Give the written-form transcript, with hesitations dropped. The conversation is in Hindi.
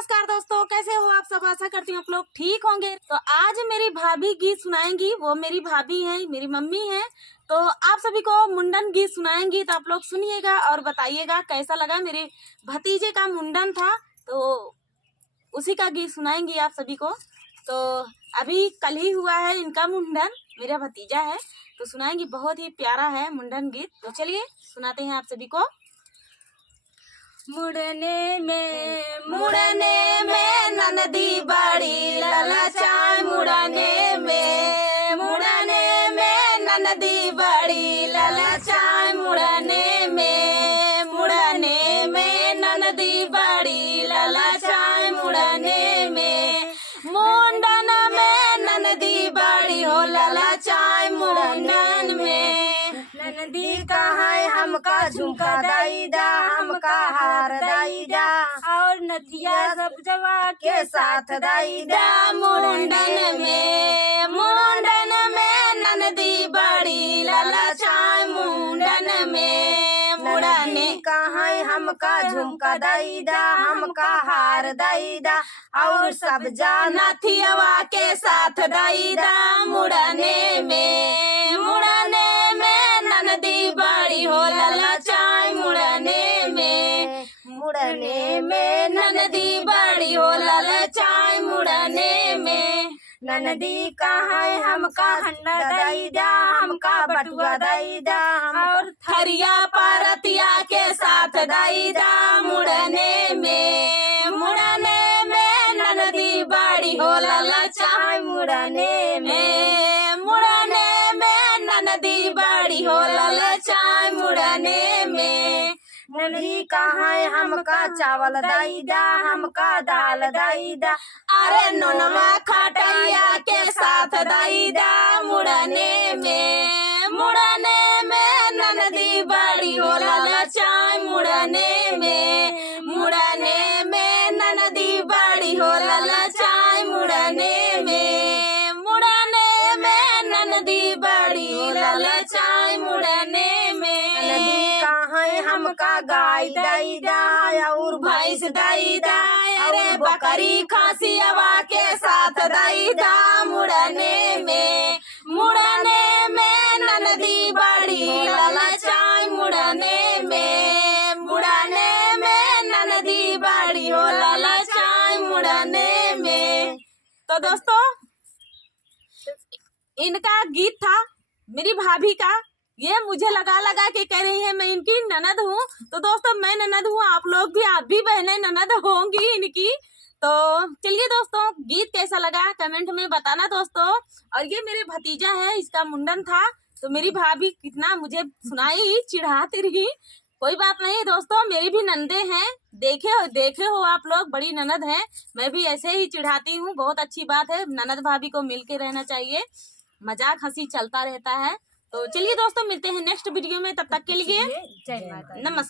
नमस्कार दोस्तों, कैसे हो आप सब। आशा करती हूँ आप लोग ठीक होंगे। तो आज मेरी भाभी गीत सुनाएंगी। वो मेरी भाभी हैं, मेरी मम्मी हैं। तो आप सभी को मुंडन गीत सुनाएंगी। तो आप लोग सुनिएगा और बताइएगा कैसा लगा। मेरे भतीजे का मुंडन था तो उसी का गीत सुनाएंगी आप सभी को। तो अभी कल ही हुआ है इनका मुंडन, मेरा भतीजा है तो सुनाएंगी। बहुत ही प्यारा है मुंडन गीत। तो चलिए सुनाते हैं आप सभी को। मुड़ने में ननदी बड़ी ललचाए, मुड़ने में ननदी बड़ी ललचाए, मुड़ने में ननदी बड़ी ललचाए, मुड़ने में मुंडन में ननदी बड़ी हो ललचाए, मुंडन में ननदी का है हमका झुमका दाईदा, हमका हार दाईदा और नथिया सब जवा के साथ दाईदा, मुंडन में ननदी बड़ी ललचाए, मुंडन में मुड़ने का है हमका झुमका दाईदा, हमका हार दाईदा और सब जाना थियवा के साथ दाईदा, मुड़ने में ननदी बड़ी हो ललचाए, मुड़ने में ननदी बड़ी हो ललचाए, मुड़ने में ननदी का है हमका हंडा दाईदा, हमका बटुआ दाईदा और थरिया पारतिया के साथ दाईदा, मुड़ने में ननदी बड़ी हो ललचाए, मुड़ने में ननदी बड़ी हो ललचाए, मुड़ने में ननदी का है हमका चावल दाईदा, हमका दाल दाईदा अरे नोनमा खटैया के साथ दाईदा, मुड़ने में ननदी बड़ी हो ललचाए, मुड़ने में ननदी बड़ी हो ललचाए, मुड़ने में ननदी बड़ी ललचाए, मुड़ने में ननदी का है हमका गाय दाईदा और भैंस दाईदा अरे बकरी खसियावा के साथ दाईदा, मुड़ने में ननदी बड़ी ललचाए, मुड़ने में ननदी बड़ी हो ललचाए, मुड़ने में। तो दोस्तों इनका गीत था मेरी भाभी का। ये मुझे लगा के कह रही है मैं इनकी ननद हूँ। तो दोस्तों मैं ननद हूँ, आप लोग भी, आप भी बहनें ननद होंगी इनकी। तो चलिए दोस्तों गीत कैसा लगा कमेंट में बताना दोस्तों। और ये मेरे भतीजा है, इसका मुंडन था तो मेरी भाभी कितना मुझे सुनाई, चिढ़ाती रही। कोई बात नहीं दोस्तों, मेरी भी नंदे हैं, देखे हो आप लोग, बड़ी ननद हैं। मैं भी ऐसे ही चिढ़ाती हूँ, बहुत अच्छी बात है। ननद भाभी को मिलके रहना चाहिए, मजाक हंसी चलता रहता है। तो चलिए दोस्तों मिलते हैं नेक्स्ट वीडियो में, तब तक के लिए जय माता, नमस्कार।